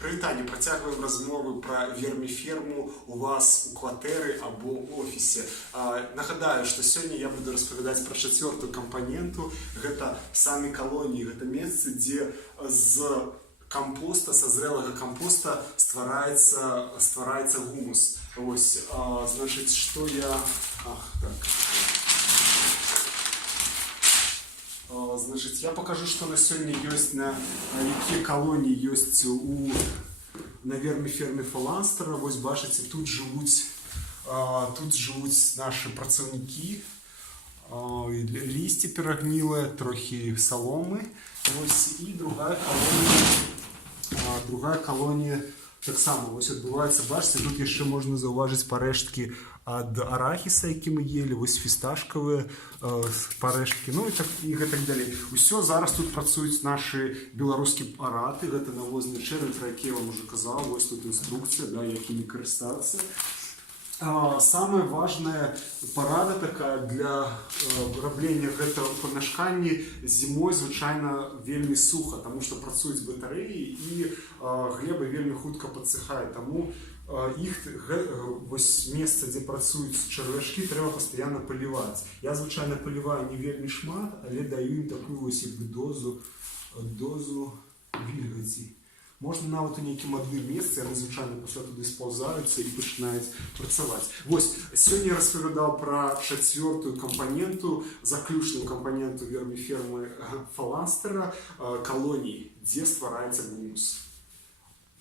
Привітання, протягуємо розмови про верміферму у вас у квартирі або у офісі. Нагадаю, що сьогодні я буду розповідати про четверту компоненту. Це самі колонії, це місце, де з компоста, со зрелого компоста стварається гумус. Ось, значить, що я... Значит, я покажу, что на сегодня есть на які колонии есть на верміфермі Фаланстера. Ось бачите, тут живуть наші працівники. Листя перегнили, трохи соломи. Ось і друга колонія так само. Ось відбувається, бачите, тут ще можна зауважити парештки від арахіса, які ми їли, ось фісташкові парештки, ну і так далі. Усе, зараз тут працюють наші білоруські апарати, це навозний червень, про який я вам вже казав, ось тут інструкція, да, якими користатися. Самая важная порада такая для роблення этого помешкання зимою, звичайно, вельми сухо, тому що працюють батареї і глеба вельми хутко підсихають. Тому їх ось місце, де працюють черв'ячки, треба постійно поливати. Я, звичайно, поливаю не вельми шмат, але даю їм таку ось дозу вільготі. Можна навіть у яким одним місці, вони, звичайно, після туди сповзаються і починають працювати. Ось, сьогодні я розповідав про четверту компоненту, заключну компоненту верміферми Фаланстера, колонії, де стварається гумус.